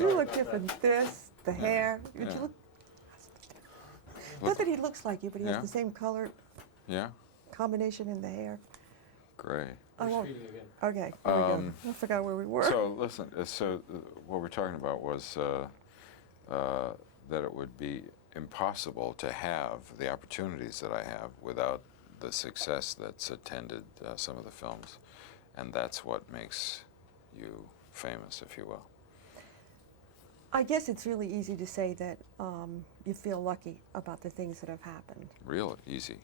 You look different. This, the hair. You Yeah. look. Not that he looks like you, but he Yeah. has the same color Yeah? combination in the hair. Great. I won't. Speaking again. Okay, here we go. I forgot where we were. So listen, what we're talking about was that it would be impossible to have the opportunities that I have without the success that's attended some of the films, and that's what makes you famous, if you will. I guess it's really easy to say that you feel lucky about the things that have happened. Real easy.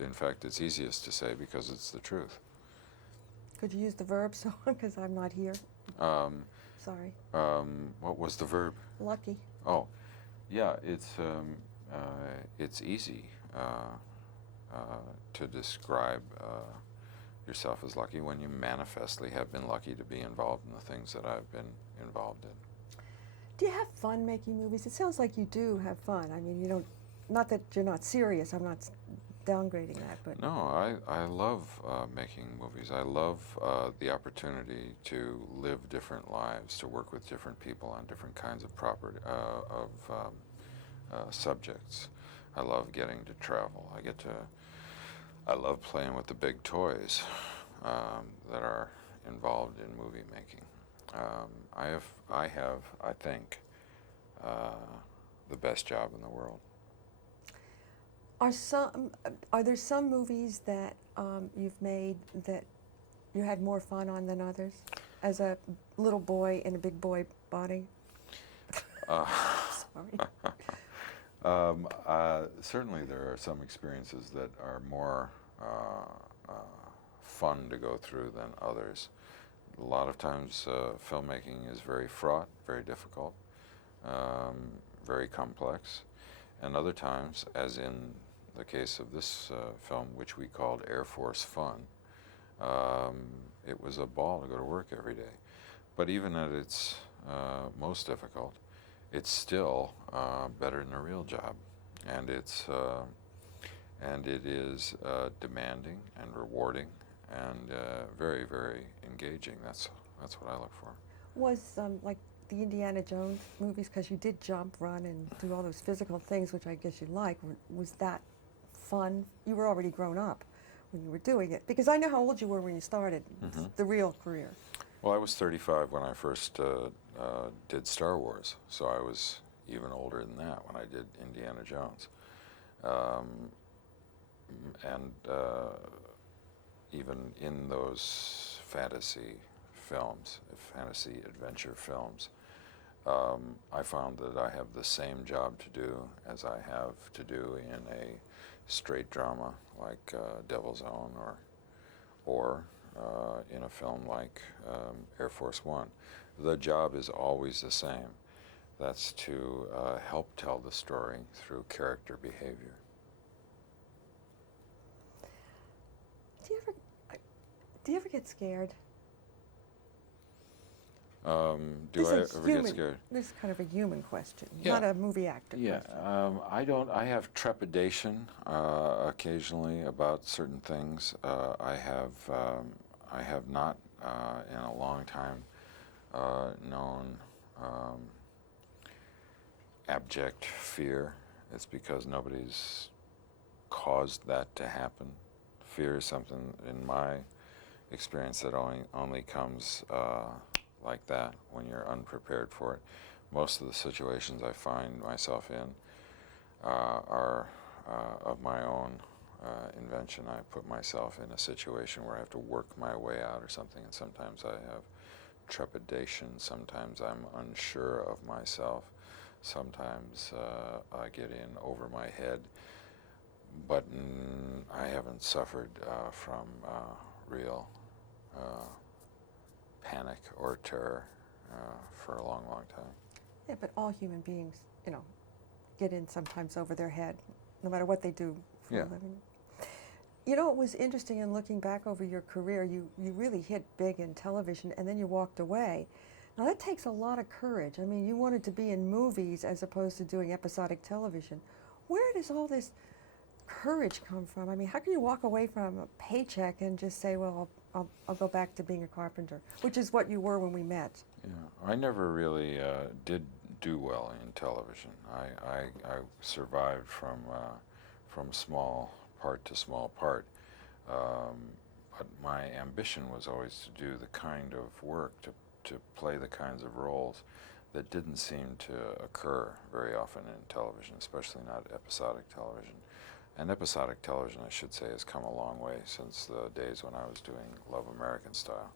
In fact, it's easiest to say because it's the truth. Could you use the verb, so because I'm not here? Sorry. What was the verb? Lucky. Oh, yeah. It's easy to describe yourself as lucky when you manifestly have been lucky to be involved in the things that I've been involved in. Do you have fun making movies? It sounds like you do have fun. I mean, you don't. Not that you're not serious. I'm not downgrading that, but No, I love making movies. I love the opportunity to live different lives, to work with different people on different kinds of subjects. I love getting to travel. I love playing with the big toys that are involved in movie making. I think, the best job in the world. Are there some movies that you've made that you had more fun on than others? As a little boy in a big boy body? Sorry. Certainly there are some experiences that are more fun to go through than others. A lot of times filmmaking is very fraught, very difficult, very complex. And other times, as in the case of this film, which we called Air Force Fun, it was a ball to go to work every day. But even at its most difficult, it's still better than a real job. And it is demanding and rewarding and very, very engaging. That's what I look for. Was like the Indiana Jones movies, because you did jump, run, and do all those physical things, which I guess you like, was that fun? You were already grown up when you were doing it, because I know how old you were when you started the real career. Well, I was 35 when I first did Star Wars, so I was even older than that when I did Indiana Jones. Even in those fantasy films, fantasy adventure films, I found that I have the same job to do as I have to do in a straight drama like Devil's Own or in a film like Air Force One. The job is always the same. That's to help tell the story through character behavior. Do you ever get scared? Do I ever get scared? This is kind of a human question, Yeah. not a movie actor Yeah, question. I don't. I have trepidation occasionally about certain things. I have not in a long time known abject fear. It's because nobody's caused that to happen. Fear is something, in my experience, that only comes like that when you're unprepared for it. Most of the situations I find myself in are of my own invention. I put myself in a situation where I have to work my way out or something, and sometimes I have trepidation, sometimes I'm unsure of myself, sometimes I get in over my head, but I haven't suffered from real panic or terror for a long, long time. Yeah, but all human beings, get in sometimes over their head, no matter what they do for a living. You know, it was interesting in looking back over your career, you really hit big in television and then you walked away. Now that takes a lot of courage. I mean, you wanted to be in movies as opposed to doing episodic television. Where does all this courage come from? I mean, how can you walk away from a paycheck and just say, well, I'll go back to being a carpenter, which is what you were when we met. Yeah, I never really did do well in television. I survived from small part to small part, but my ambition was always to do the kind of work, to play the kinds of roles that didn't seem to occur very often in television, especially not episodic television. And episodic television, I should say, has come a long way since the days when I was doing Love American Style.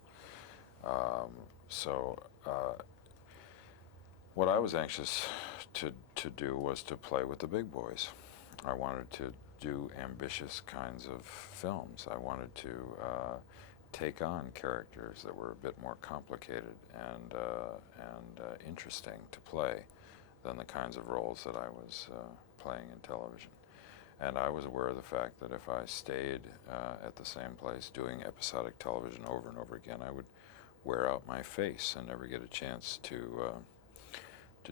What I was anxious to do was to play with the big boys. I wanted to do ambitious kinds of films. I wanted to take on characters that were a bit more complicated and interesting to play than the kinds of roles that I was playing in television. And I was aware of the fact that if I stayed at the same place doing episodic television over and over again, I would wear out my face and never get a chance to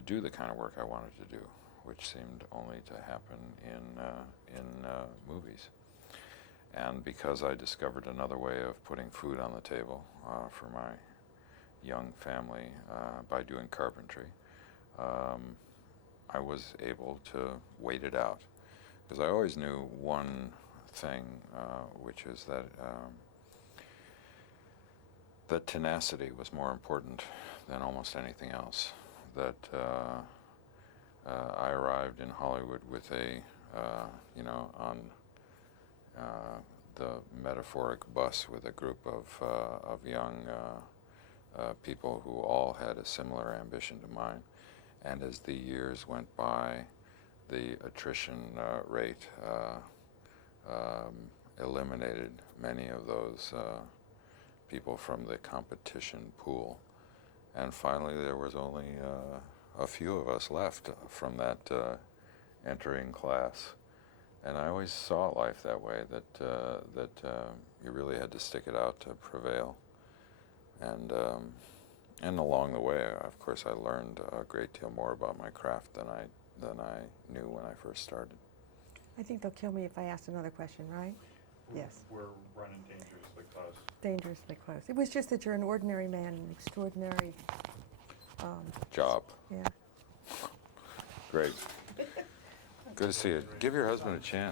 do the kind of work I wanted to do, which seemed only to happen in movies. And because I discovered another way of putting food on the table for my young family by doing carpentry, I was able to wait it out. Because I always knew one thing, which is that tenacity was more important than almost anything else. That I arrived in Hollywood with on the metaphoric bus with a group of young people who all had a similar ambition to mine. And as the years went by, the attrition rate eliminated many of those people from the competition pool. And finally there was only a few of us left from that entering class. And I always saw life that way, that you really had to stick it out to prevail. And along the way, of course, I learned a great deal more about my craft than I knew when I first started. I think they'll kill me if I ask another question, right? Yes. We're running dangerously close. Dangerously close. It was just that you're an ordinary man, an extraordinary Job. Yeah. Great. Good to see you. Give your husband a chance.